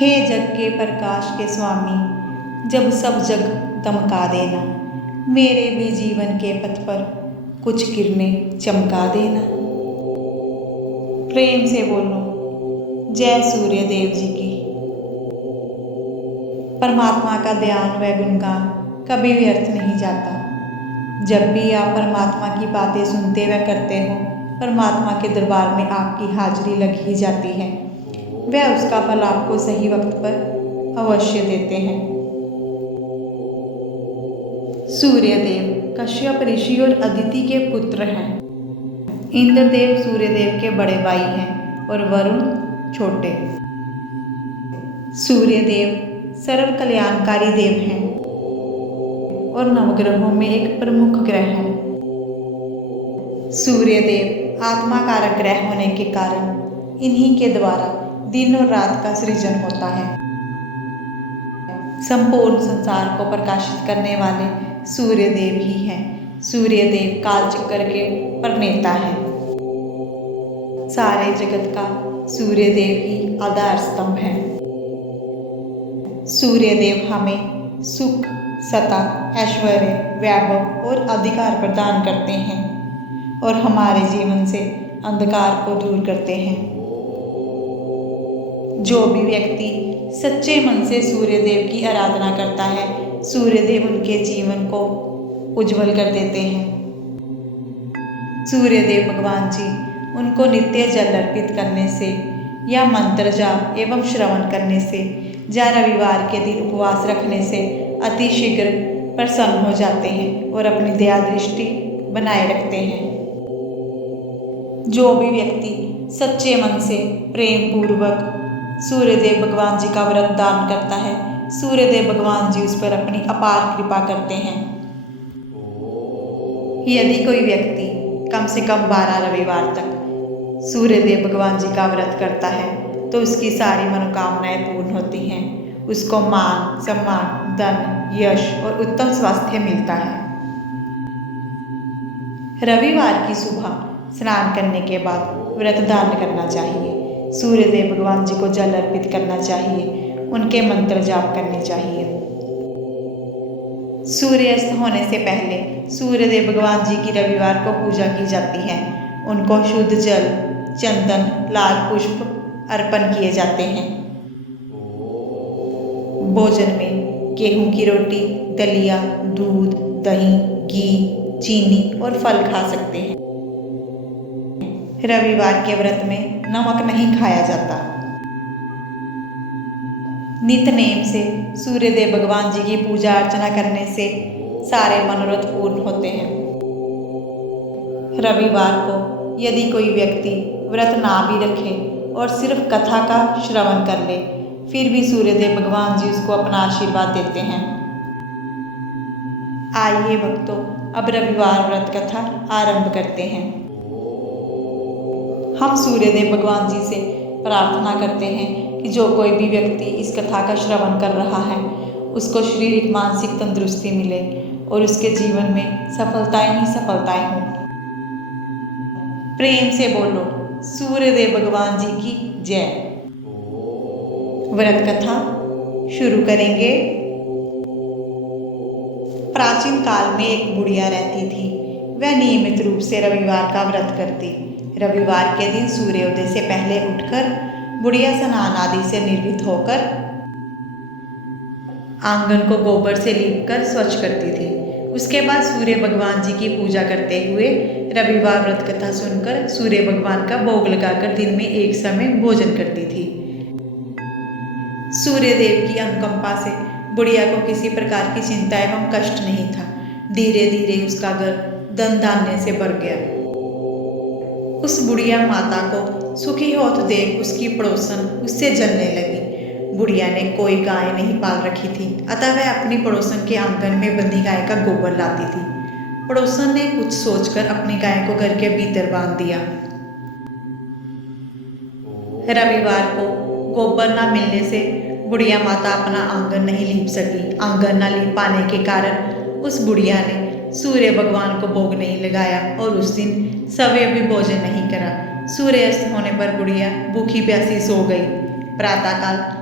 हे जग के प्रकाश के स्वामी, जब सब जग दमका देना, मेरे भी जीवन के पथ पर कुछ किरणें चमका देना। प्रेम से बोलो जय सूर्य देव जी की। परमात्मा का ध्यान व गुणगान कभी व्यर्थ नहीं जाता। जब भी आप परमात्मा की बातें सुनते व करते हो, परमात्मा के दरबार में आपकी हाजिरी लग ही जाती है। वह उसका फल आपको सही वक्त पर अवश्य देते हैं। सूर्यदेव कश्यप ऋषि और अदिति के पुत्र हैं। इंद्रदेव सूर्यदेव के बड़े भाई हैं और वरुण छोटे। सूर्यदेव सर्व कल्याणकारी देव हैं और नवग्रहों में एक प्रमुख ग्रह है। सूर्यदेव आत्मा कारक ग्रह होने के कारण इन्हीं के द्वारा दिन और रात का सृजन होता है। संपूर्ण संसार को प्रकाशित करने वाले सूर्यदेव ही हैं। सूर्यदेव कालचक्र के प्रणेता हैं। सारे जगत का सूर्यदेव ही आधार स्तंभ है। सूर्यदेव हमें सुख, सत्ता, ऐश्वर्य, वैभव और अधिकार प्रदान करते हैं और हमारे जीवन से अंधकार को दूर करते हैं। जो भी व्यक्ति सच्चे मन से सूर्यदेव की आराधना करता है, सूर्यदेव उनके जीवन को उज्जवल कर देते हैं। सूर्यदेव भगवान जी उनको नित्य जल अर्पित करने से या मंत्र जाप एवं श्रवण करने से या रविवार के दिन उपवास रखने से अति शीघ्र प्रसन्न हो जाते हैं और अपनी दया दृष्टि बनाए रखते हैं। जो भी व्यक्ति सच्चे मन से प्रेम पूर्वक सूर्यदेव भगवान जी का व्रत दान करता है, सूर्यदेव भगवान जी उस पर अपनी अपार कृपा करते हैं। यदि कोई व्यक्ति कम से कम 12 रविवार तक सूर्यदेव भगवान जी का व्रत करता है तो उसकी सारी मनोकामनाएं पूर्ण होती हैं। उसको मान, सम्मान, धन, यश और उत्तम स्वास्थ्य मिलता है। रविवार की सुबह स्नान करने के बाद व्रत दान करना चाहिए। सूर्यदेव भगवान जी को जल अर्पित करना चाहिए। उनके मंत्र जाप करने चाहिए। सूर्यास्त होने से पहले सूर्यदेव भगवान जी की रविवार को पूजा की जाती है। उनको शुद्ध जल, चंदन, लाल पुष्प अर्पण किए जाते हैं। भोजन में गेहूं की रोटी, दलिया, दूध, दही, घी, चीनी और फल खा सकते हैं। रविवार के व्रत में नमक नहीं खाया जाता। नित नेम से सूर्यदेव भगवान जी की पूजा अर्चना करने से सारे मनोरथ पूर्ण होते हैं। रविवार को यदि कोई व्यक्ति व्रत ना भी रखे और सिर्फ कथा का श्रवण कर ले, फिर भी सूर्यदेव भगवान जी उसको अपना आशीर्वाद देते हैं। आइए भक्तों, अब रविवार व्रत कथा आरंभ करते हैं। हम सूर्यदेव भगवान जी से प्रार्थना करते हैं कि जो कोई भी व्यक्ति इस कथा का श्रवण कर रहा है, उसको शारीरिक मानसिक तंदुरुस्ती मिले और उसके जीवन में सफलताएं ही सफलताएं हों। प्रेम से बोलो सूर्यदेव भगवान जी की जय। व्रत कथा शुरू करेंगे। प्राचीन काल में एक बुढ़िया रहती थी। वह नियमित रूप से रविवार का व्रत करती। रविवार के दिन सूर्योदय से पहले उठकर बुढ़िया स्नान आदि से निर्वृत होकर आंगन को गोबर से लीपकर स्वच्छ करती थी। उसके बाद सूर्य भगवान जी की पूजा करते हुए रविवार व्रत कथा सुनकर सूर्य भगवान का भोग लगाकर दिन में एक समय भोजन करती थी। सूर्यदेव की अनुकंपा से बुढ़िया को किसी प्रकार की चिंता एवं कष्ट नहीं था। धीरे धीरे उसका घर धन धान्य से भर गया। उस बुढ़िया माता को सुखी होते देख उसकी पड़ोसन उससे जलने लगी। बुढ़िया ने कोई गाय नहीं पाल रखी थी, अतः वह अपनी पड़ोसन के आंगन में बंधी गाय का गोबर लाती थी। पड़ोसन ने कुछ सोचकर अपनी गाय को घर के भीतर बांध दिया। रविवार को गोबर न मिलने से बुढ़िया माता अपना आंगन नहीं लीप सकी। आंगन न लीप पाने के कारण उस बुढ़िया ने सूर्य भगवान को भोग नहीं लगाया और उस दिन सवेरे भी भोजन नहीं करा। सूर्यास्त होने पर बुढ़िया भूखी प्यासी सो गई। प्रातःकाल